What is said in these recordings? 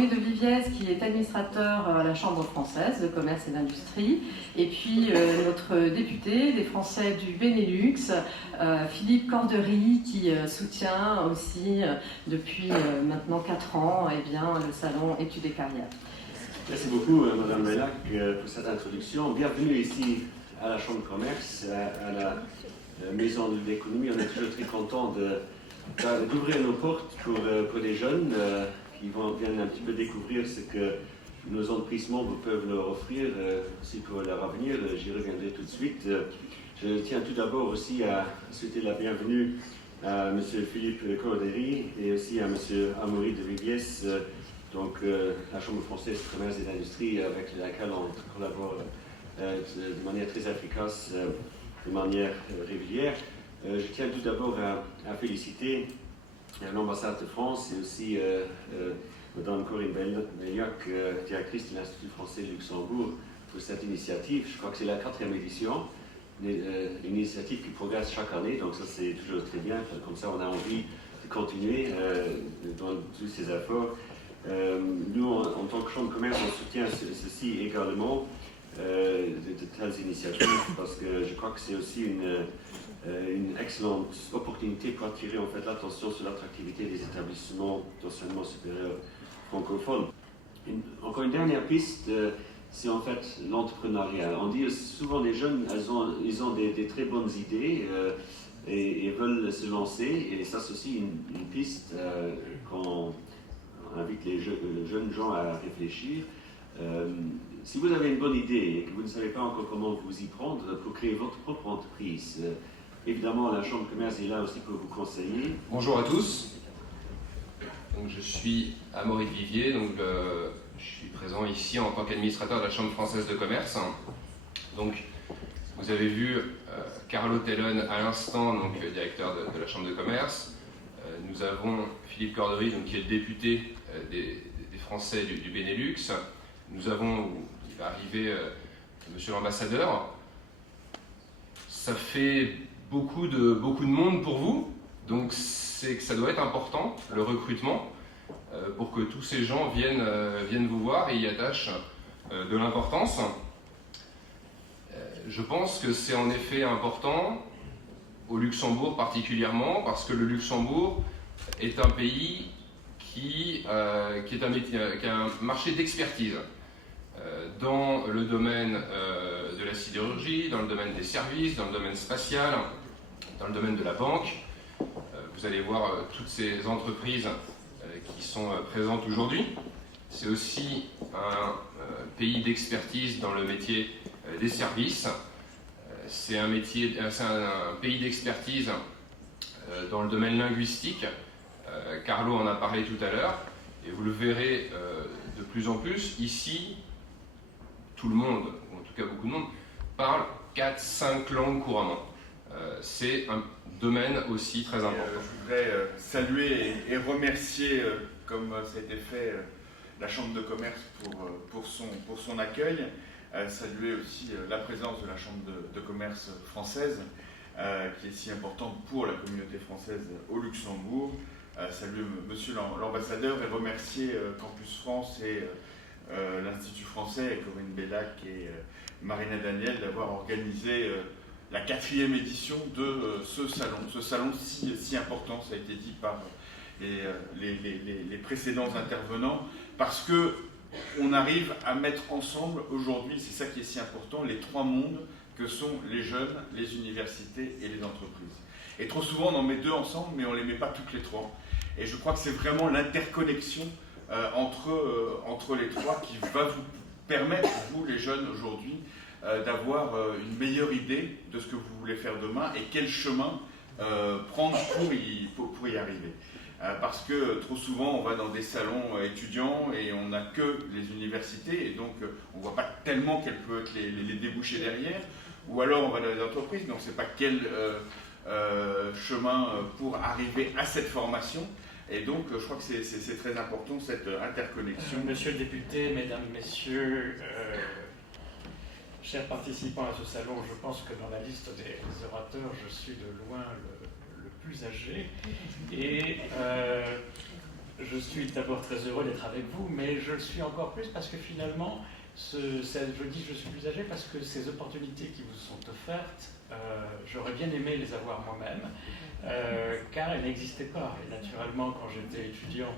Amaury de Viviès, qui est administrateur à la Chambre française de commerce et d'industrie, et puis notre député des Français du Benelux, Philippe Cordery, qui soutient aussi depuis maintenant 4 ans le salon Études et Carrières. Merci beaucoup, Madame Mellac, pour cette introduction. Bienvenue ici à la Chambre de commerce, à la Maison de l'économie. On est toujours très content d'ouvrir nos portes pour les jeunes qui viennent un petit peu découvrir ce que nos entreprises membres peuvent leur offrir aussi pour leur avenir. J'y reviendrai tout de suite. Je tiens tout d'abord aussi à souhaiter la bienvenue à M. Philippe Cordery et aussi à M. Amaury de Viviès, donc la Chambre française de commerce et d'industrie avec laquelle on collabore de manière très efficace, de manière régulière. Je tiens tout d'abord à féliciter l'ambassade de France et aussi Mme Corinne Belliac, directrice de l'Institut français de Luxembourg, pour cette initiative. Je crois que c'est la 4e édition, une initiative qui progresse chaque année, donc ça c'est toujours très bien. Comme ça, on a envie de continuer dans tous ces efforts. Nous, en tant que Chambre de commerce, on soutient ceci également, de telles initiatives, parce que je crois que c'est aussi une excellente opportunité pour attirer en fait l'attention sur l'attractivité des établissements d'enseignement supérieur francophones. Encore une dernière piste, c'est en fait l'entrepreneuriat. On dit souvent les jeunes, ils ont des très bonnes idées et veulent se lancer, et ça c'est aussi une piste qu'on invite les jeunes gens à réfléchir. Si vous avez une bonne idée et que vous ne savez pas encore comment vous y prendre pour créer votre propre entreprise, évidemment la Chambre de commerce est là aussi pour vous conseiller. Bonjour à tous. Donc, je suis Amaury de Viviers, donc je suis présent ici en tant qu'administrateur de la Chambre française de commerce. Donc, vous avez vu Carlo Tellon à l'instant, donc directeur de la Chambre de commerce. Nous avons Philippe Cordery, donc, qui est le député des Français du Benelux. Nous avons, il va arriver, monsieur l'ambassadeur. Ça fait beaucoup de monde pour vous, donc c'est que ça doit être important, le recrutement, pour que tous ces gens viennent vous voir et y attachent de l'importance. Je pense que c'est en effet important, au Luxembourg particulièrement, parce que le Luxembourg est un pays qui a un marché d'expertise dans le domaine de la sidérurgie, dans le domaine des services, dans le domaine spatial, dans le domaine de la banque. Vous allez voir toutes ces entreprises qui sont présentes aujourd'hui. C'est aussi un pays d'expertise dans le métier des services. C'est un pays d'expertise dans le domaine linguistique. Carlo en a parlé tout à l'heure, et vous le verrez de plus en plus. Ici, tout le monde, ou en tout cas beaucoup de monde, parle 4-5 langues couramment. C'est un domaine aussi très important. Je voudrais saluer et remercier, comme ça a été fait, la Chambre de commerce pour son accueil. Saluer aussi la présence de la Chambre de commerce française, qui est si importante pour la communauté française au Luxembourg. Saluer monsieur l'ambassadeur et remercier Campus France et l'Institut français, et Corinne Belliac et Marina Daniel d'avoir organisé la 4e édition de ce salon si important, ça a été dit par les précédents intervenants, parce que on arrive à mettre ensemble aujourd'hui, c'est ça qui est si important, les 3 mondes que sont les jeunes, les universités et les entreprises. Et trop souvent on en met 2 ensemble, mais on ne les met pas toutes les 3. Et je crois que c'est vraiment l'interconnexion entre les 3 qui va vous permettre, vous les jeunes aujourd'hui, d'avoir une meilleure idée de ce que vous voulez faire demain et quel chemin prendre pour y arriver. Parce que trop souvent on va dans des salons étudiants et on n'a que les universités, et donc on ne voit pas tellement quels peuvent être les débouchés derrière, ou alors on va dans les entreprises, mais on ne sait pas quel chemin pour arriver à cette formation. Et donc je crois que c'est très important cette interconnexion. Monsieur le député, mesdames, messieurs, chers participants à ce salon, je pense que dans la liste des orateurs, je suis de loin le plus âgé, et je je suis d'abord très heureux d'être avec vous, mais je le suis encore plus parce que finalement, je dis je suis plus âgé parce que ces opportunités qui vous sont offertes, j'aurais bien aimé les avoir moi-même, car elles n'existaient pas. Et naturellement, quand j'étais étudiant,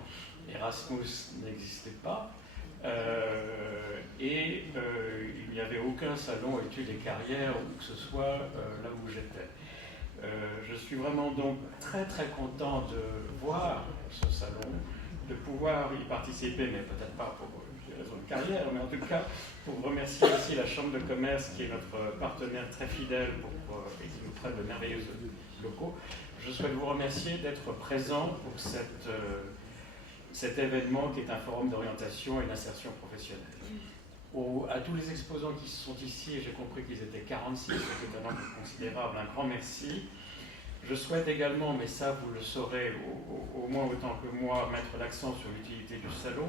Erasmus n'existait pas. Il n'y avait aucun salon études et carrières ou que ce soit là où j'étais. Je suis vraiment donc très très content de voir ce salon, de pouvoir y participer, mais peut-être pas pour des raisons de carrière, mais en tout cas pour remercier aussi la Chambre de commerce qui est notre partenaire très fidèle et qui nous prête de merveilleux locaux. Je souhaite vous remercier d'être présent pour cet événement qui est un forum d'orientation et d'insertion professionnelle. À tous les exposants qui sont ici, et j'ai compris qu'ils étaient 46, c'est un nombre considérable, un grand merci. Je souhaite également, mais ça vous le saurez au moins autant que moi, mettre l'accent sur l'utilité du salon.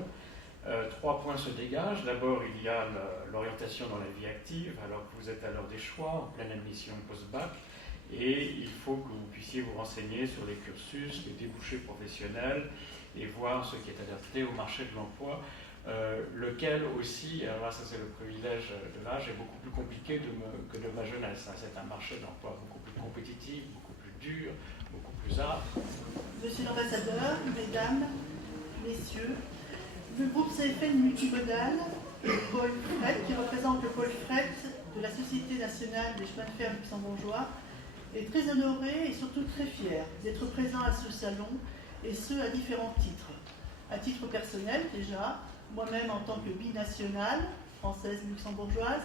3 points se dégagent. D'abord, il y a l'orientation dans la vie active, alors que vous êtes à l'heure des choix, en pleine admission post-bac, et il faut que vous puissiez vous renseigner sur les cursus, les débouchés professionnels, et voir ce qui est adapté au marché de l'emploi. Lequel aussi, alors là ça c'est le privilège de l'âge, est beaucoup plus compliqué que de ma jeunesse. C'est un marché d'emploi beaucoup plus compétitif, beaucoup plus dur, beaucoup plus âpre. Monsieur l'ambassadeur, mesdames, messieurs, le groupe CFL Multimodal, Paul Fret, qui représente le pôle Fret de la Société nationale des chemins de fer luxembourgeois, est très honoré et surtout très fier d'être présent à ce salon, et ce à différents titres. À titre personnel déjà, moi-même en tant que binationale, française luxembourgeoise,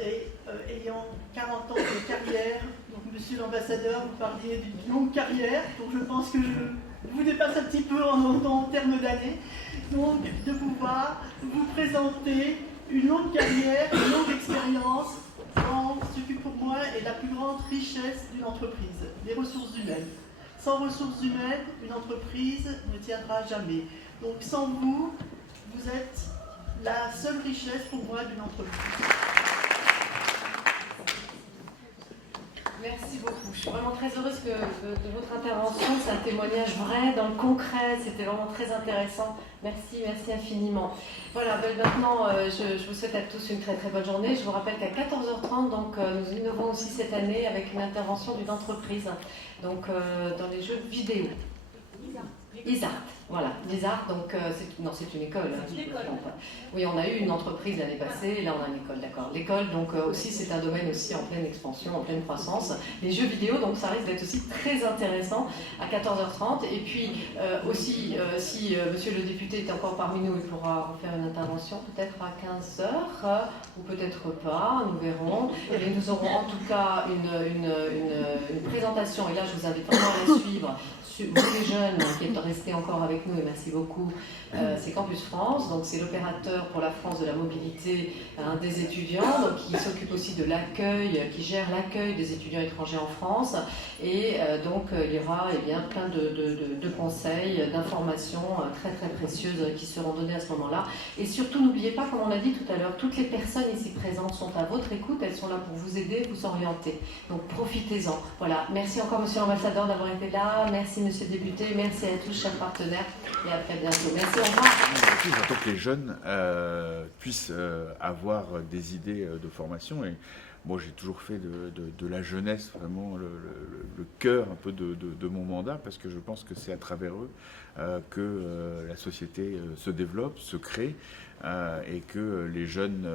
et ayant 40 ans de carrière, donc monsieur l'ambassadeur, vous parliez d'une longue carrière, donc je pense que je vous dépasse un petit peu en termes d'années, donc de pouvoir vous présenter une longue carrière, une longue expérience dans ce qui pour moi est la plus grande richesse d'une entreprise, les ressources humaines. Sans ressources humaines, une entreprise ne tiendra jamais. Donc sans vous, vous êtes la seule richesse pour moi d'une entreprise. Merci beaucoup. Je suis vraiment très heureuse de votre intervention. C'est un témoignage vrai, dans le concret. C'était vraiment très intéressant. Merci infiniment. Voilà, maintenant, je vous souhaite à tous une très très bonne journée. Je vous rappelle qu'à 14h30, donc, nous innovons aussi cette année avec une intervention d'une entreprise, donc dans les jeux vidéo. Isart, voilà, Isart, donc c'est une école. C'est une école. Oui, on a eu une entreprise l'année passée, et là on a une école, d'accord. L'école, donc aussi, c'est un domaine aussi en pleine expansion, en pleine croissance. Les jeux vidéo, donc ça risque d'être aussi très intéressant à 14h30. Et puis aussi, si monsieur le député est encore parmi nous, il pourra faire une intervention peut-être à 15h, ou peut-être pas, nous verrons. Et nous aurons en tout cas une présentation, et là je vous invite vraiment à la suivre. Vous les jeunes qui êtes restés encore avec nous, et merci beaucoup, c'est Campus France, donc c'est l'opérateur pour la France de la mobilité des étudiants, donc qui s'occupe aussi de l'accueil, qui gère l'accueil des étudiants étrangers en France, et donc il y aura plein de conseils, d'informations très très précieuses qui seront données à ce moment-là. Et surtout n'oubliez pas, comme on l'a dit tout à l'heure, toutes les personnes ici présentes sont à votre écoute, elles sont là pour vous aider, vous orienter, donc profitez-en. Voilà, merci encore monsieur l'ambassadeur d'avoir été là, merci monsieur le député, merci à tous chers partenaires, et à très bientôt. Merci, au revoir. J'attends que les jeunes puissent avoir des idées de formation. Et moi, j'ai toujours fait de la jeunesse vraiment le cœur un peu de mon mandat, parce que je pense que c'est à travers eux que la société se développe, se crée, et que les jeunes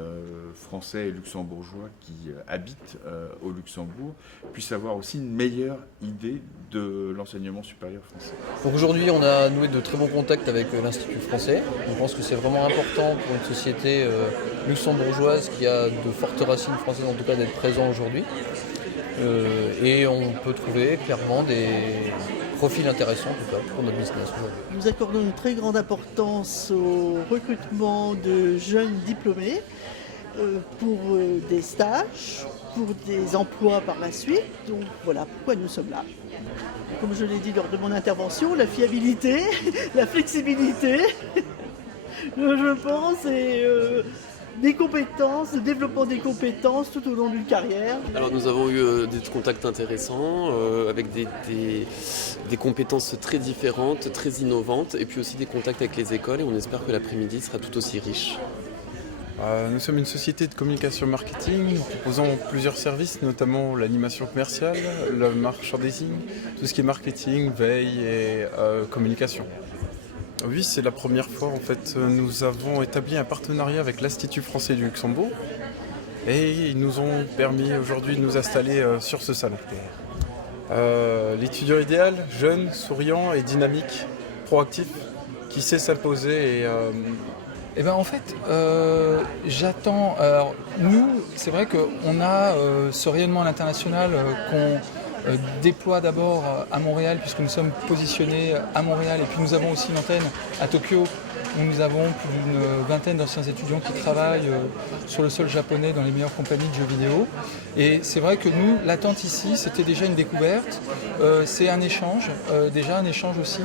français et luxembourgeois qui habitent au Luxembourg puissent avoir aussi une meilleure idée de l'enseignement supérieur français. Donc aujourd'hui, on a noué de très bons contacts avec l'Institut français. On pense que c'est vraiment important pour une société luxembourgeoise qui a de fortes racines françaises, en tout cas, d'être présent aujourd'hui. Et on peut trouver clairement des profils intéressants, en tout cas, pour notre business aujourd'hui. Nous accordons une très grande importance au recrutement de jeunes diplômés pour des stages, pour des emplois par la suite. Donc voilà pourquoi nous sommes là. Comme je l'ai dit lors de mon intervention, la fiabilité, la flexibilité, je pense, et des compétences, le développement des compétences tout au long d'une carrière. Alors nous avons eu des contacts intéressants avec des compétences très différentes, très innovantes et puis aussi des contacts avec les écoles et on espère que l'après-midi sera tout aussi riche. Nous sommes une société de communication marketing, nous proposons plusieurs services, notamment l'animation commerciale, le merchandising, tout ce qui est marketing, veille et communication. Oui, c'est la première fois en fait. Nous avons établi un partenariat avec l'Institut français du Luxembourg et ils nous ont permis aujourd'hui de nous installer sur ce salon. L'étudiant idéal, jeune, souriant et dynamique, proactif, qui sait s'imposer et Eh ben en fait, j'attends. Alors, nous, c'est vrai qu'on a ce rayonnement à l'international qu'on déploie d'abord à Montréal, puisque nous sommes positionnés à Montréal, et puis nous avons aussi une antenne à Tokyo, où nous avons plus d'une vingtaine d'anciens étudiants qui travaillent sur le sol japonais dans les meilleures compagnies de jeux vidéo. Et c'est vrai que nous, l'attente ici, c'était déjà une découverte, c'est un échange, déjà un échange aussi,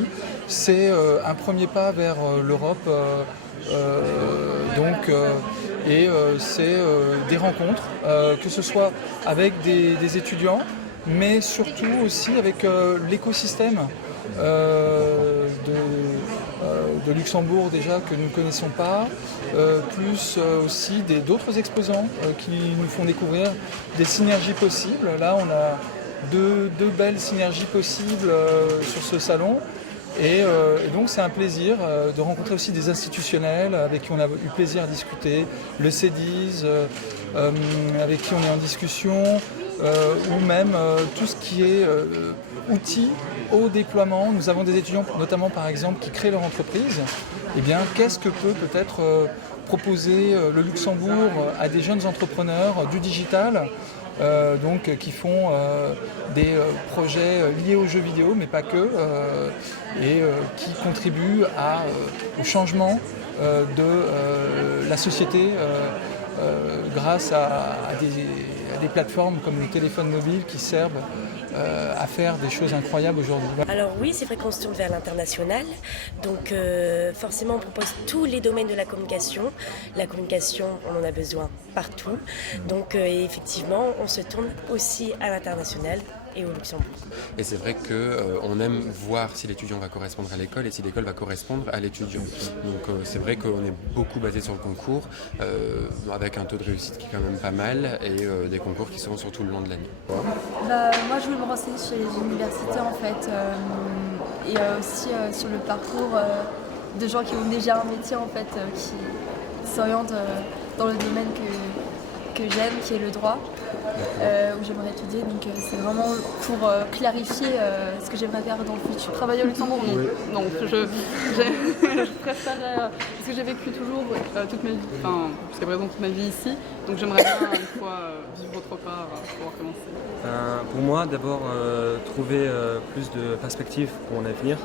c'est un premier pas vers l'Europe. C'est des rencontres, que ce soit avec des étudiants, mais surtout aussi avec l'écosystème de Luxembourg déjà que nous ne connaissons pas, plus aussi d'autres exposants qui nous font découvrir des synergies possibles. Là, on a deux belles synergies possibles sur ce salon. Et donc c'est un plaisir de rencontrer aussi des institutionnels avec qui on a eu plaisir à discuter, le CEDIS, avec qui on est en discussion, ou même tout ce qui est outils au déploiement. Nous avons des étudiants notamment par exemple qui créent leur entreprise. Eh bien, qu'est-ce que peut-être proposer le Luxembourg à des jeunes entrepreneurs du digital qui font des projets liés aux jeux vidéo, mais pas que, qui contribuent au changement de la société grâce à des plateformes comme le téléphone mobile qui servent à faire des choses incroyables aujourd'hui. Alors oui, c'est vrai qu'on se tourne vers l'international, donc forcément on propose tous les domaines de la communication. La communication, on en a besoin partout, donc effectivement on se tourne aussi à l'international et au Luxembourg. Et c'est vrai qu'on aime voir si l'étudiant va correspondre à l'école et si l'école va correspondre à l'étudiant. Donc c'est vrai qu'on est beaucoup basé sur le concours, avec un taux de réussite qui est quand même pas mal et des concours qui seront sur tout le long de l'année. Moi je voulais me renseigner chez les universités en fait, et aussi sur le parcours de gens qui ont déjà un métier en fait, qui s'orientent dans le domaine que j'aime, qui est le droit. Où j'aimerais étudier, donc c'est vraiment pour clarifier ce que j'aimerais faire dans le futur. Travailler au Luxembourg, non. Non, je préférerais, parce que j'ai vécu toujours toute ma vie, enfin jusqu'à présent toute ma vie ici, donc j'aimerais bien une fois vivre autre part, pouvoir commencer. Pour moi, d'abord trouver plus de perspectives pour mon avenir,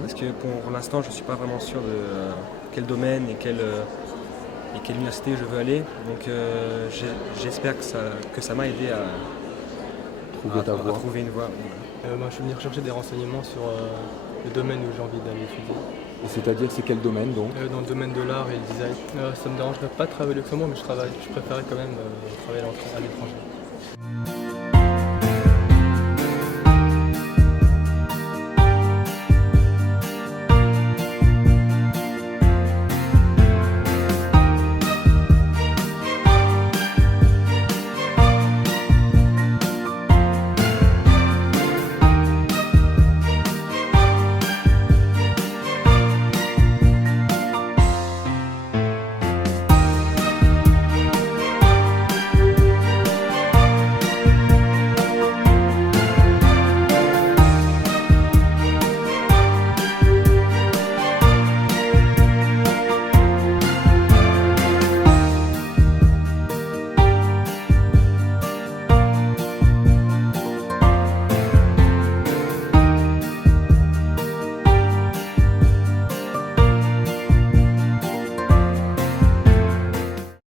parce que pour l'instant je ne suis pas vraiment sûr de quel domaine et quelle université je veux aller, donc j'espère que ça m'a aidé à trouver une voie. Moi, je suis venu rechercher des renseignements sur le domaine où j'ai envie d'aller étudier. Et c'est-à-dire, c'est quel domaine donc? Dans le domaine de l'art et le design. Ça me dérangerait pas de travailler au Luxembourg, mais je préférais quand même travailler à l'étranger.